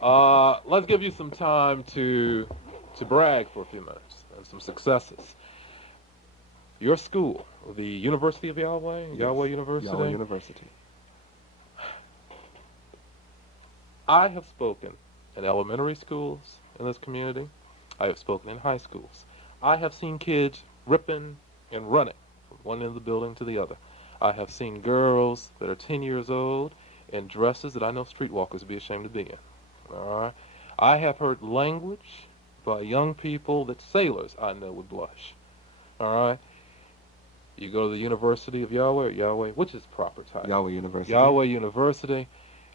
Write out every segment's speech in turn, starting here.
Let's give you some time to brag for a few minutes and some successes. Your school, the University of Yahweh, Yes, Yahweh Yahweh University. University. I have spoken in elementary schools in this community. I have spoken in high schools. I have seen kids ripping and running from one end of the building to the other. I have seen girls that are 10 years old in dresses that I know streetwalkers would be ashamed to be in. All right. I have heard language by young people that sailors I know would blush. All right. You go to the University of Yahweh, Yahweh, which is proper title? Yahweh University. Yahweh University.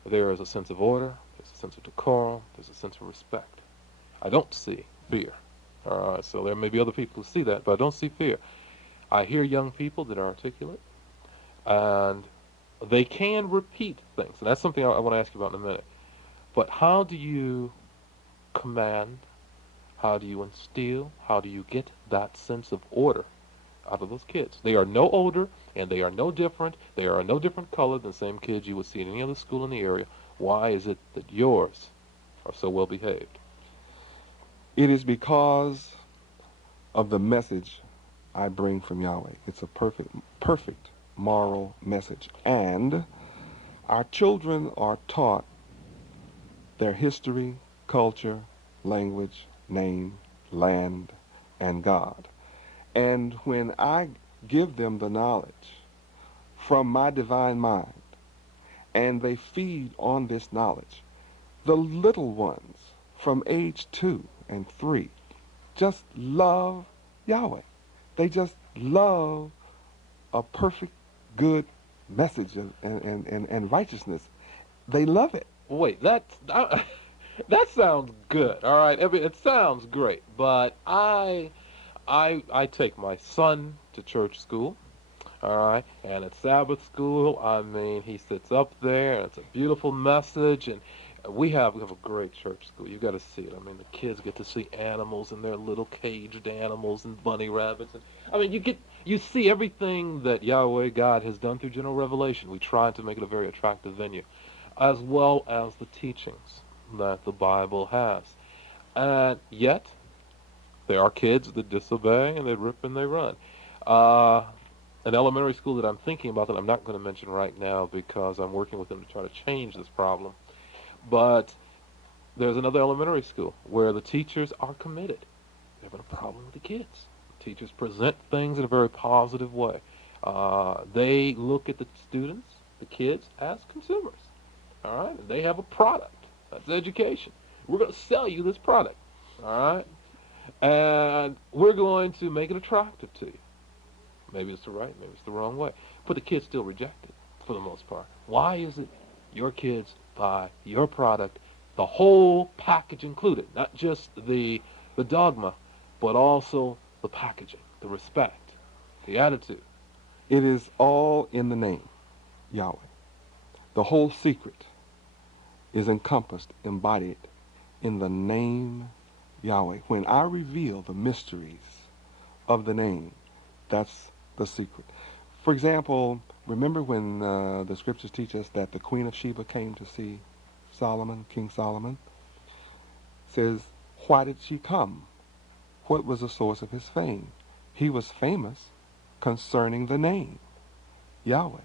There is a sense of order. There's a sense of decorum. There's a sense of respect. I don't see fear. So there may be other people who see that, but I don't see fear. I hear young people that are articulate, and they can repeat things, and that's something I want to ask you about in a minute. But how do you command? How do you instill? How do you get that sense of order out of those kids? They are no older, and they are no different. They are no different color than the same kids you would see in any other school in the area. Why is it that yours are so well behaved? It is because of the message I bring from Yahweh. It's a perfect moral message. And our children are taught their history, culture, language, name, land, and God. And when I give them the knowledge from my divine mind, and they feed on this knowledge, the little ones from age 2 and 3 just love Yahweh. They just love a perfect, good message and righteousness. They love it. Wait, that sounds good. All right, it sounds great, but I take my son to church school. All right, and at Sabbath school, I mean, he sits up there, and it's a beautiful message, and we have a great church school. You got to see it. I mean, the kids get to see animals and their little caged animals and bunny rabbits, and I mean, you see everything that Yahweh God has done through general revelation. We try to make it a very attractive venue, as well as the teachings that the Bible has. And yet, there are kids that disobey and they rip and they run. Uh, an elementary school that I'm thinking about that I'm not going to mention right now because I'm working with them to try to change this problem. But there's another elementary school where the teachers are committed. They're having a problem with the kids. Teachers present things in a very positive way. They look at the students, the kids, as consumers. All right, and they have a product. That's education. We're going to sell you this product. All right, and we're going to make it attractive to you. Maybe it's the right, maybe it's the wrong way. But the kids still reject it for the most part. Why is it your kids buy your product, the whole package included, not just the dogma, but also the packaging, the respect, the attitude? It is all in the name, Yahweh. The whole secret is encompassed, embodied in the name Yahweh. When I reveal the mysteries of the name, that's the secret. For example, remember when the scriptures teach us that the Queen of Sheba came to see Solomon, King Solomon? Says, why did she come? What was the source of his fame? He was famous concerning the name, Yahweh.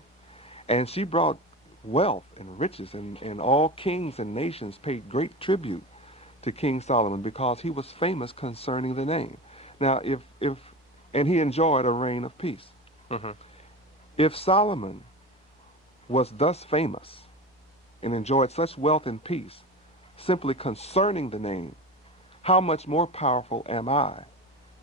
And she brought wealth and riches, and all kings and nations paid great tribute to King Solomon because he was famous concerning the name. Now, and he enjoyed a reign of peace. Hmm. If Solomon was thus famous and enjoyed such wealth and peace simply concerning the name, how much more powerful am I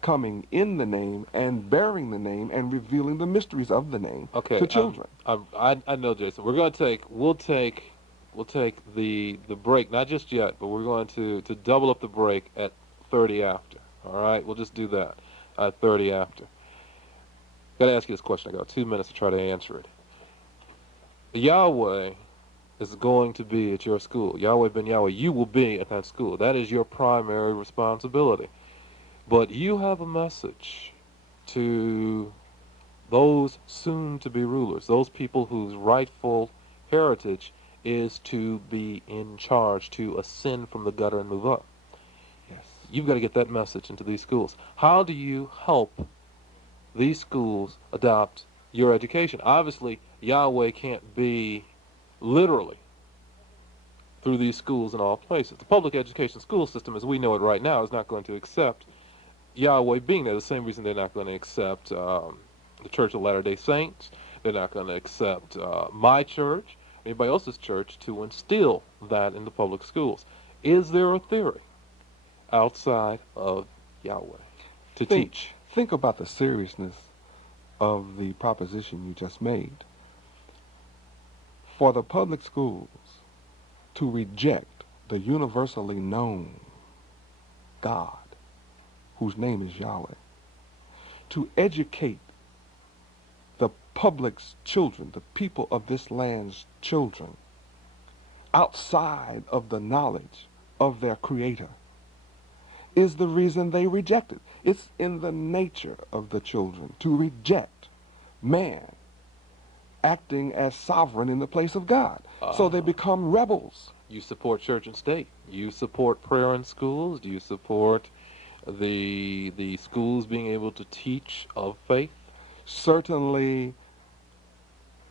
coming in the name and bearing the name and revealing the mysteries of the name Okay, to children? I know, Jason. We'll take the break, not just yet, but we're going to double up the break at 30 after. All right, we'll just do that at 30 after. Got to ask you this question. I got 2 minutes to try to answer it. Yahweh is going to be at your school. Yahweh ben Yahweh, you will be at that school. That is your primary responsibility. But you have a message to those soon to be rulers, those people whose rightful heritage is to be in charge, to ascend from the gutter and move up. Yes. You've got to get that message into these schools. How do you help these schools adopt your education? Obviously, Yahweh can't be literally through these schools in all places. The public education school system, as we know it right now, is not going to accept Yahweh being there. The same reason they're not going to accept the Church of Latter-day Saints. They're not going to accept my church, anybody else's church, to instill that in the public schools. Is there a theory outside of Yahweh to teach? Think about the seriousness of the proposition you just made. For the public schools to reject the universally known God, whose name is Yahweh, to educate the public's children, the people of this land's children, outside of the knowledge of their Creator, is the reason they reject it. It's in the nature of the children to reject man acting as sovereign in the place of God. So they become rebels. You support church and state. You support prayer in schools. Do you support the schools being able to teach of faith? Certainly,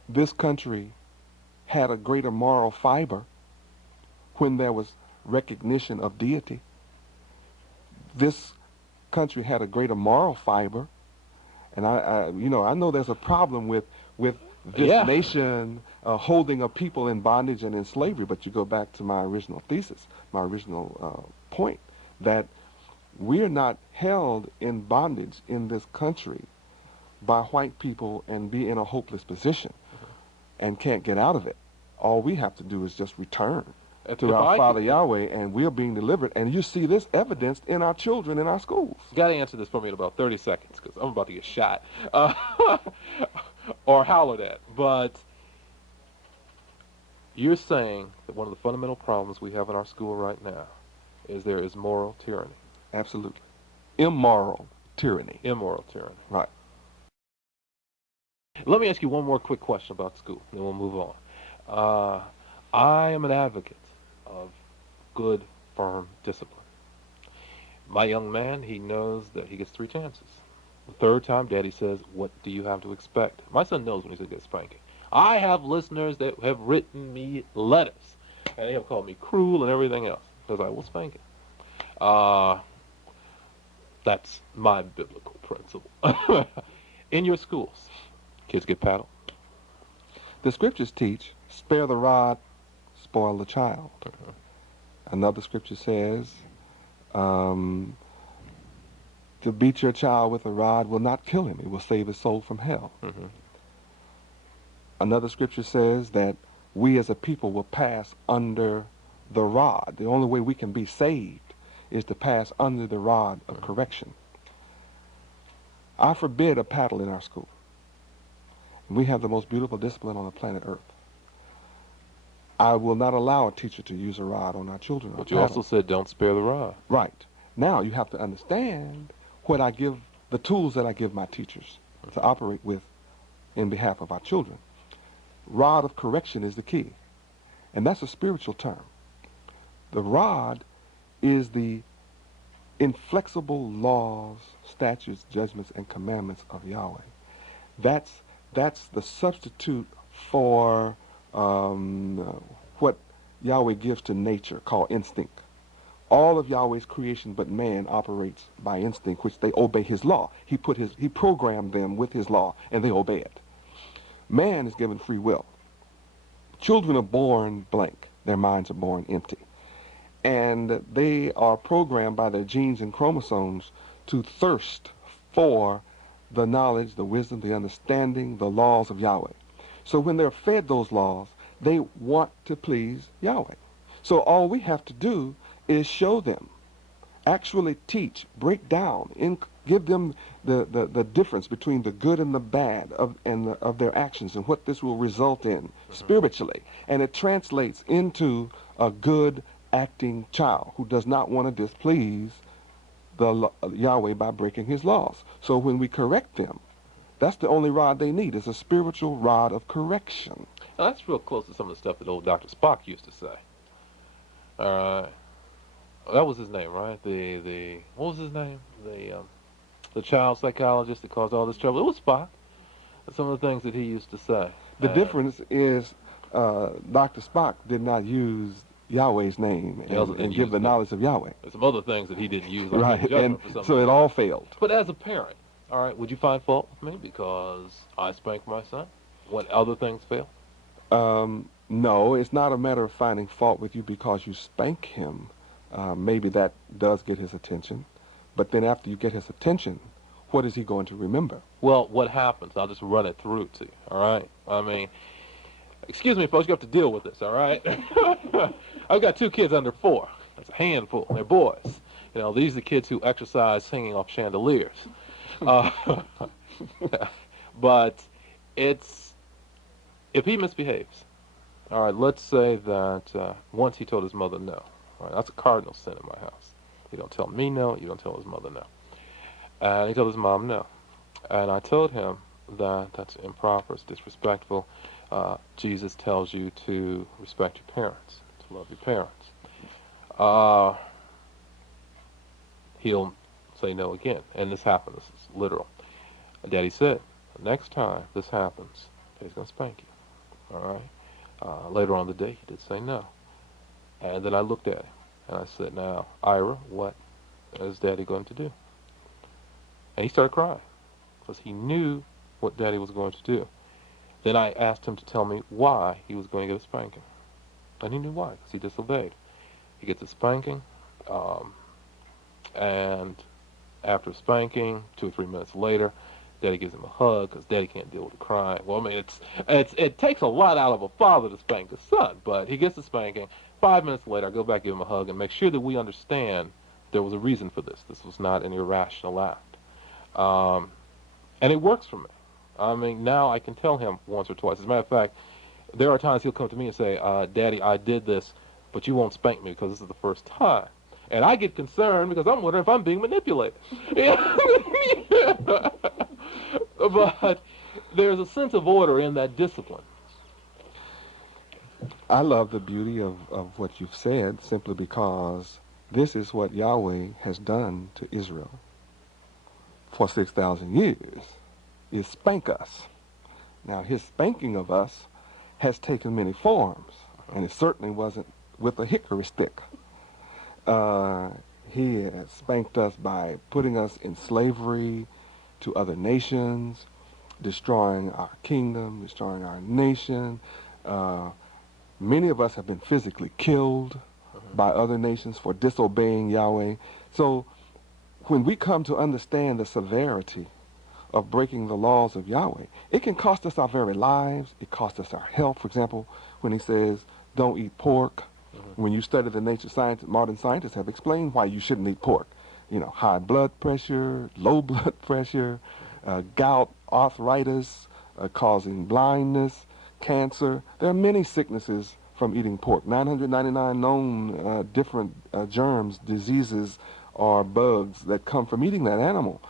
this country had a greater moral fiber when there was recognition of deity. This country had a greater moral fiber, and I know there's a problem with this nation holding a people in bondage and in slavery. But you go back to my original thesis, my original point, that we're not held in bondage in this country by white people and be in a hopeless position and can't get out of it. All we have to do is just return to our Father Yahweh, and we're being delivered. And you see this evidenced in our children in our schools. You got to answer this for me in about 30 seconds, because I'm about to get shot or hollered at. But you're saying that one of the fundamental problems we have in our school right now is there is moral tyranny. Absolutely. Immoral tyranny. Immoral tyranny. Right. Let me ask you one more quick question about school, and then we'll move on. I am an advocate of good, firm discipline. My young man, he knows that he gets 3 chances. The third time, Daddy says, "What do you have to expect?" My son knows when he's going to get spanking. I have listeners that have written me letters, and they have called me cruel and everything else, because I will spank him. That's my biblical principle. In your schools, kids get paddled. The scriptures teach, spare the rod, spoil the child. Another scripture says, to beat your child with a rod will not kill him. It will save his soul from hell. Another scripture says that we as a people will pass under the rod. The only way we can be saved is to pass under the rod of correction. I forbid a paddle in our school. We have the most beautiful discipline on the planet Earth. I will not allow a teacher to use a rod on our children. But you also said don't spare the rod. Right. Now you have to understand what I give, the tools that I give my teachers to operate with in behalf of our children. Rod of correction is the key. And that's a spiritual term. The rod is the inflexible laws, statutes, judgments, and commandments of Yahweh. That's the substitute for what Yahweh gives to nature, called instinct. All of Yahweh's creation but man operates by instinct, which they obey his law. He programmed them with his law, and they obey it. Man is given free will. Children are born blank. Their minds are born empty. And they are programmed by their genes and chromosomes to thirst for the knowledge, the wisdom, the understanding, the laws of Yahweh. So when they're fed those laws, they want to please Yahweh. So all we have to do is show them, actually teach, break down, give them the difference between the good and the bad of their actions and what this will result in spiritually. And it translates into a good acting child who does not want to displease the Yahweh by breaking his laws. So when we correct them, that's the only rod they need, is a spiritual rod of correction. Now, that's real close to some of the stuff that old Dr. Spock used to say. All right. That was his name, right? The what was his name? The child psychologist that caused all this trouble. It was Spock. Some of the things that he used to say. The difference is Dr. Spock did not use Yahweh's name and give the knowledge of Yahweh. There's some other things that he didn't use. Right, and so it all failed. But as a parent, all right, would you find fault with me because I spanked my son when other things fail? No, it's not a matter of finding fault with you because you spank him. Maybe that does get his attention. But then after you get his attention, what is he going to remember? Well, what happens? I'll just run it through to you, all right? I mean, excuse me, folks, you have to deal with this, all right? I've got 2 kids under 4. That's a handful. They're boys. You know, these are the kids who exercise hanging off chandeliers. But it's, if he misbehaves, all right, let's say that once he told his mother no. All right, that's a cardinal sin in my house. You don't tell me no, you don't tell his mother no. And he told his mom no. And I told him that that's improper, it's disrespectful. Jesus tells you to respect your parents, to love your parents. He'll say no again. And this happened, this is literal. And Daddy said, next time this happens, Daddy's going to spank you. All right? Later on in the day, he did say no. And then I looked at him, and I said, now, Ira, what is Daddy going to do? And he started crying, because he knew what Daddy was going to do. Then I asked him to tell me why he was going to get a spanking. And he knew why, because he disobeyed. He gets a spanking, and after spanking, 2 or 3 minutes later, Daddy gives him a hug, because Daddy can't deal with the crying. Well, I mean, it takes a lot out of a father to spank his son, but he gets the spanking. 5 minutes later, I go back, give him a hug, and make sure that we understand there was a reason for this. This was not an irrational act. And it works for me. I mean, now I can tell him once or twice. As a matter of fact, there are times he'll come to me and say, Daddy, I did this, but you won't spank me because this is the first time. And I get concerned because I'm wondering if I'm being manipulated. But there's a sense of order in that discipline. I love the beauty of what you've said simply because this is what Yahweh has done to Israel for 6,000 years, is spank us. Now, his spanking of us has taken many forms, and it certainly wasn't with a hickory stick. He has spanked us by putting us in slavery to other nations, destroying our kingdom, destroying our nation. Many of us have been physically killed by other nations for disobeying Yahweh. So when we come to understand the severity of breaking the laws of Yahweh, it can cost us our very lives. It costs us our health. For example, when he says, don't eat pork, when you study the nature science, modern scientists have explained why you shouldn't eat pork. You know, high blood pressure, low blood pressure, gout, arthritis, causing blindness, cancer. There are many sicknesses from eating pork. 999 known different germs, diseases, or bugs that come from eating that animal.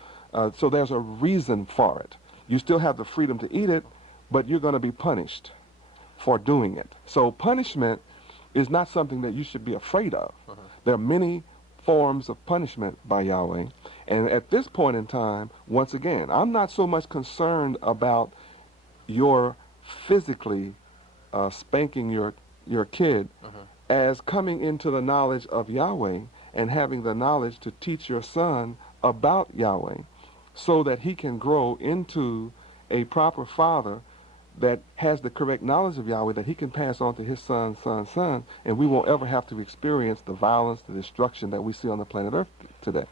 So there's a reason for it. You still have the freedom to eat it, but you're going to be punished for doing it. So punishment is not something that you should be afraid of. There are many forms of punishment by Yahweh. And at this point in time, once again, I'm not so much concerned about your physically spanking your kid as coming into the knowledge of Yahweh and having the knowledge to teach your son about Yahweh so that he can grow into a proper father that has the correct knowledge of Yahweh that he can pass on to his son, and we won't ever have to experience the violence, the destruction that we see on the planet Earth today.